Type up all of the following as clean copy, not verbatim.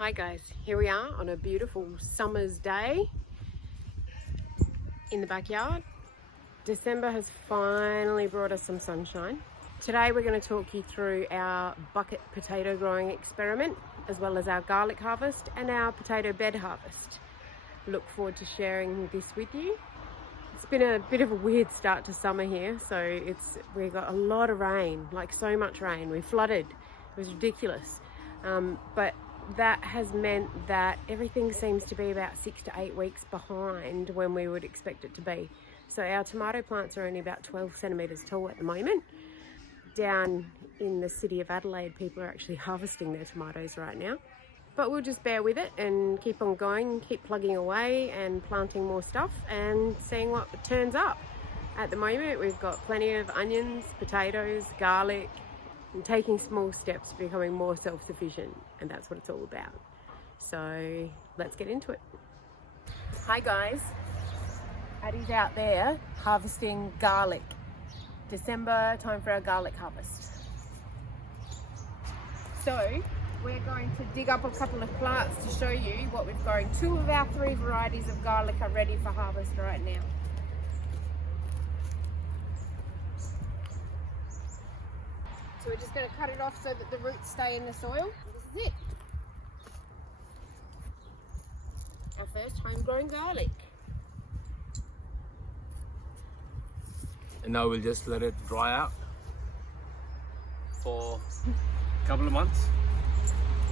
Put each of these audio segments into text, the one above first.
Hi guys, here we are on a beautiful summer's day in the backyard. December has finally brought us some sunshine. Today we're going to talk you through our bucket potato growing experiment, as well as our garlic harvest and our potato bed harvest. Look forward to sharing this with you. It's been a bit of a weird start to summer here, so we got a lot of rain, like so much rain. We flooded, it was ridiculous. But that has meant that everything seems to be about 6 to 8 weeks behind when we would expect it to be. So our tomato plants are only about 12 centimetres tall at the moment. Down in the city of Adelaide, people are actually harvesting their tomatoes right now. But we'll just bear with it and keep on going, keep plugging away and planting more stuff and seeing what turns up. At the moment, we've got plenty of onions, potatoes, garlic, and taking small steps to becoming more self-sufficient, and that's what it's all about. So let's get into it. Hi guys, Addie's out there harvesting garlic. December, time for our garlic harvest. So we're going to dig up a couple of plants to show you what we've grown. 2 of our 3 varieties of garlic are ready for harvest right now. So we're just going to cut it off so that the roots stay in the soil. This is it. Our first homegrown garlic. And now we'll just let it dry out for a couple of months.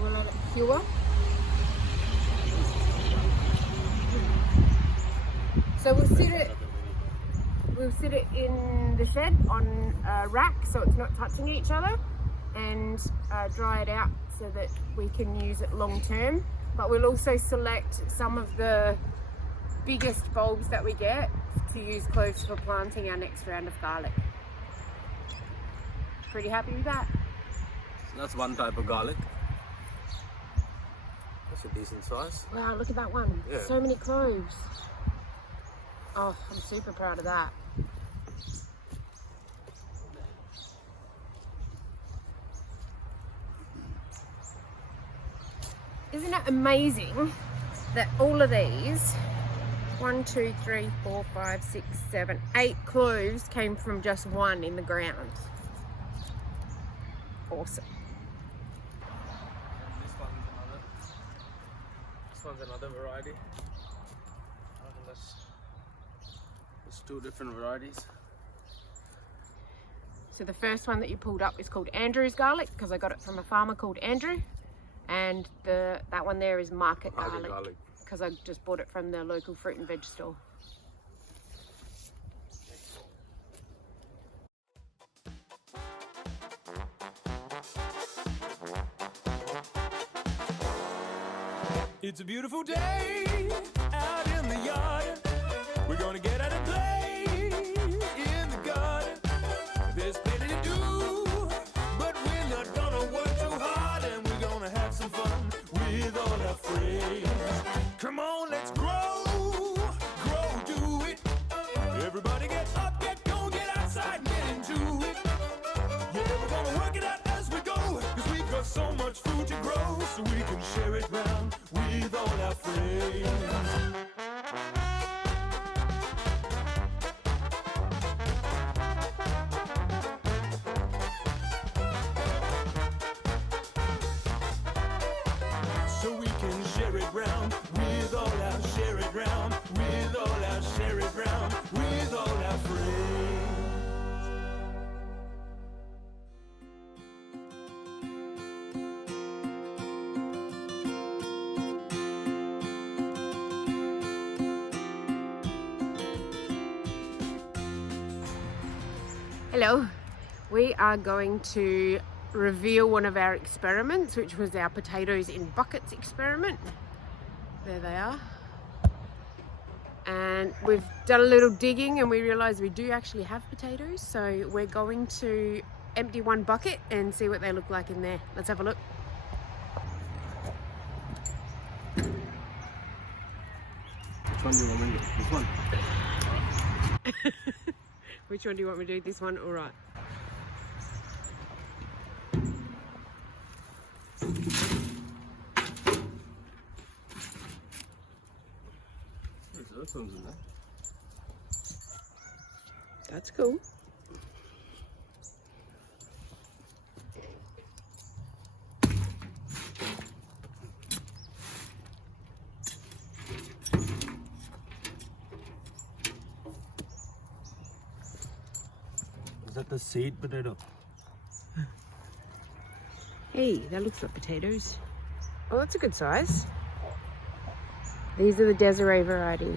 We'll let it cure. So we'll sit it in the shed on a rack so it's not touching each other, and dry it out so that we can use it long term. But we'll also select some of the biggest bulbs that we get to use close for planting our next round of garlic. Pretty happy with that. So that's one type of garlic. That's a decent size. Wow, look at that one. Yeah. So many cloves. Oh, I'm super proud of that. Isn't it amazing that all of these 1, 2, 3, 4, 5, 6, 7, 8 cloves came from just one in the ground? Awesome. This one's another variety. There's 2 different varieties. So the first one that you pulled up is called Andrew's garlic, because I got it from a farmer called Andrew. And that one there is market garlic, because I just bought it from the local fruit and veg store. It's a beautiful day out in the yard. We're gonna get out and play in the garden. There's plenty to do, but we're not gonna work too hard, and we're gonna have some fun with all our friends. Come on, let's grow, do it. Everybody get up, get going, get outside, get into it. Yeah, we're gonna work it out as we go, 'cause we've got so much food to grow, so we can share it round with all our friends. So we can share it round with all our, share it round with all our, share it round with all our friends. Hello, we are going to reveal one of our experiments, which was our potatoes in buckets experiment. There they are. And we've done a little digging and we realized we do actually have potatoes, so we're going to empty one bucket and see what they look like in there. Let's have a look. Which one do you want me to do? This one? Which one do you want me to do? This one? All right. That's cool. Is that the seed potato? Hey, that looks like potatoes. Oh, that's a good size. These are the Desiree variety.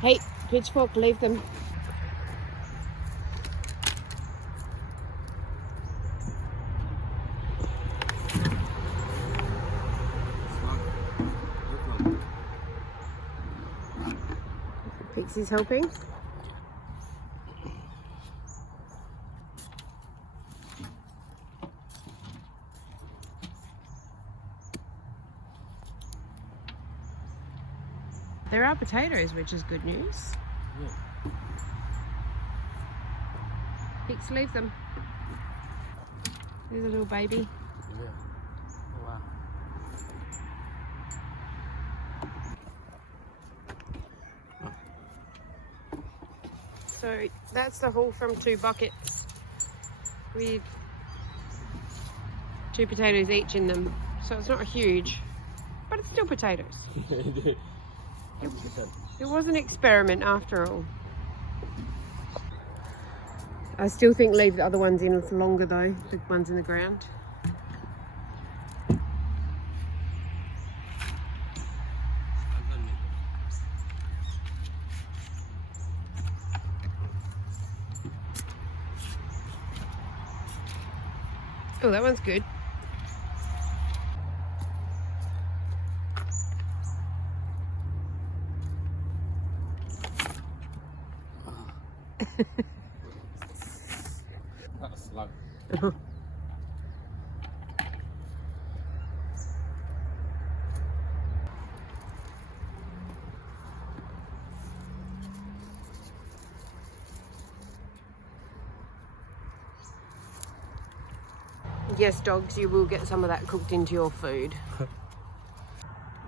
Hey, Pitchfork, leave them. Pixie's helping. There are potatoes, which is good news. Yeah. Pix, leave them. There's a little baby. Yeah. Oh, wow. So that's the haul from 2 buckets with 2 potatoes each in them. So it's not huge, but it's still potatoes. It was an experiment after all. I still think leave the other ones in for longer though, the ones in the ground. Oh, that one's good. That's slug. Yes, dogs, you will get some of that cooked into your food.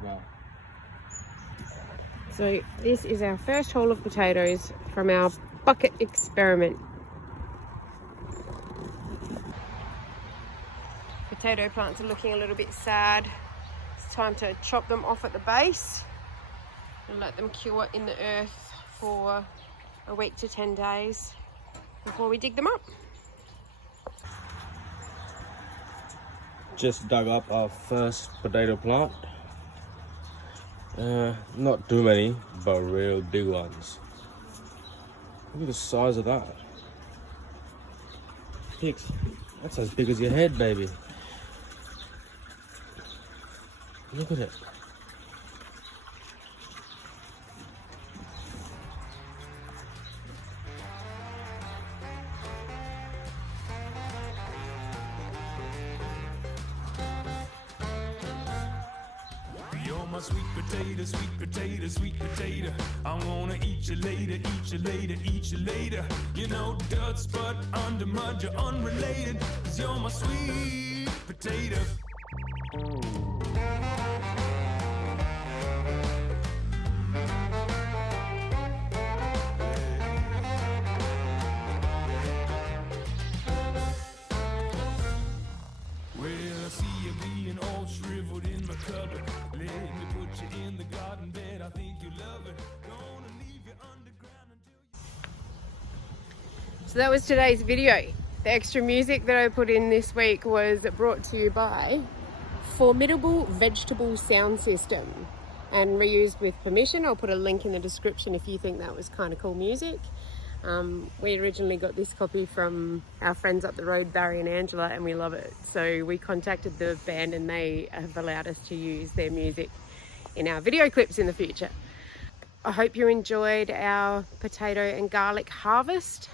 Wow. So this is our first haul of potatoes from our bucket experiment. Potato plants are looking a little bit sad. It's time to chop them off at the base and let them cure in the earth for a week to 10 days before we dig them up. Just dug up our first potato plant. Not too many, but real big ones. Look at the size of that. Pix, that's as big as your head, baby. Look at it. You're my sweet potato, sweet potato, sweet potato. I wanna eat you later, eat you later, eat you later. You know dirt spot under mud, you're unrelated. 'Cause you're my sweet potato. Well, I see you being all shriveled in my cupboard. Let me put you in the garden bed. I think you love it. Gonna leave you underground until you... So that was today's video. The extra music that I put in this week was brought to you by Formidable Vegetable Sound System and reused with permission. I'll put a link in the description if you think that was kind of cool music. We originally got this copy from our friends up the road, Barry and Angela, and we love it. So we contacted the band and they have allowed us to use their music in our video clips in the future. I hope you enjoyed our potato and garlic harvest.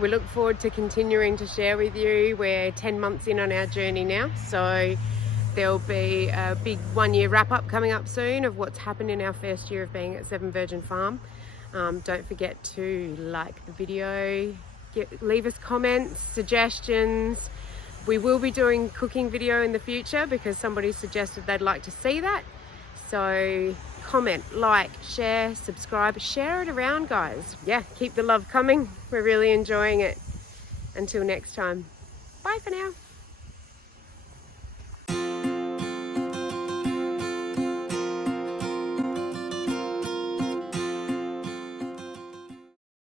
We look forward to continuing to share with you. We're 10 months in on our journey now, so there'll be a big 1-year wrap-up coming up soon of what's happened in our first year of being at 7 Virgin Farm. Don't forget to like the video, leave us comments, suggestions. We will be doing cooking video in the future because somebody suggested they'd like to see that. So comment, like, share, subscribe, share it around, guys. Yeah, keep the love coming. We're really enjoying it. Until next time, bye for now.